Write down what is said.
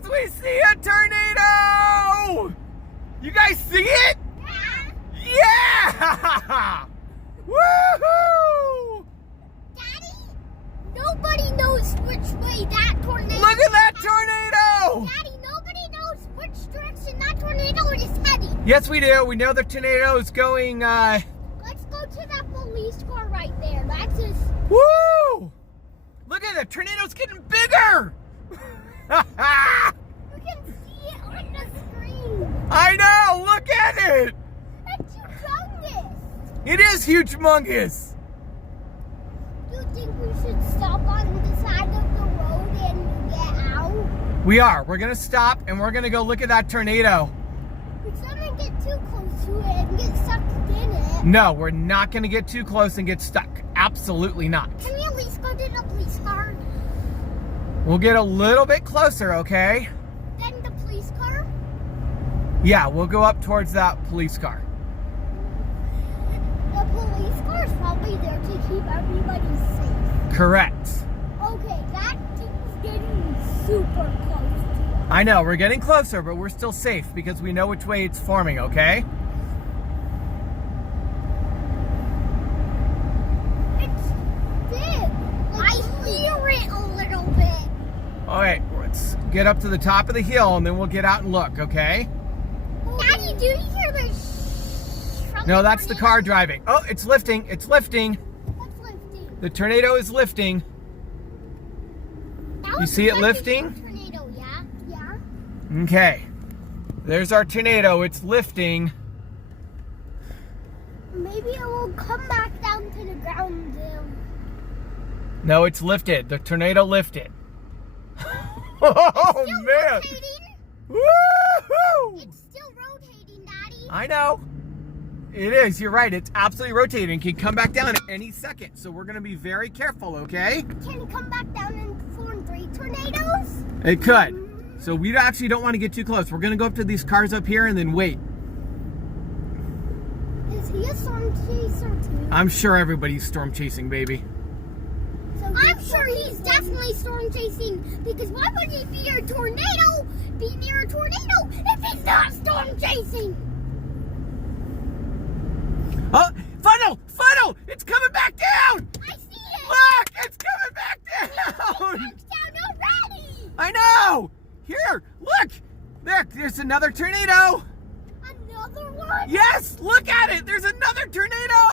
guys, we see a tornado! You guys see it? Yeah! Woohoo! Daddy, nobody knows which way that tornado Look at that tornado! Daddy, nobody knows which direction that tornado is heading. Yes, we do. We know the tornado is going, Let's go to that police car right there. That's just... Woo! Look at the tornado's getting bigger! You can see it on the screen. I know! Look at it! It's humongous. It is huge-mongous! Do you think we should stop on the side of the road and get out? We are. We're gonna stop and we're gonna go look at that tornado. We're gonna get too close to it and get stuck in it. No, we're not gonna get too close and get stuck. Absolutely not. Can we at least go to the police car? We'll get a little bit closer, okay? Then the police car? Yeah, we'll go up towards that police car. The police car is probably there to keep everybody safe. Correct. Okay, that thing's getting super close to us. I know, we're getting closer, but we're still safe because we know which way it's forming, okay? It's big. I hear it a little bit. All right, let's get up to the top of the hill and then we'll get out and look, okay? Daddy, do you hear the from No, the that's the tornado? car driving. Oh, it's lifting. It's lifting. What's lifting? The tornado is lifting. That You was see it a lifting? Tornado, yeah? Yeah. Okay. There's our tornado. It's lifting. Maybe it will come back down to the ground. No, it's lifted. The tornado lifted. Oh, Still man. rotating? Woo-hoo! It's still rotating, Daddy. I know. It is. You're right. It's absolutely rotating. It can come back down at any second. So we're going to be very careful, okay? Can it come back down and form 3 tornadoes? It could. So we actually don't want to get too close. We're going to go up to these cars up here and then wait. Is he a storm chaser too? I'm sure everybody's storm chasing, baby. So I'm sure he's definitely storm chasing because why would he be near a tornado if he's not storm chasing? Oh, funnel! Funnel! It's coming back down! I see it! Look! It's coming back down! Touchdown already! I know! Here, look! There's another tornado! Another one? Yes! Look at it!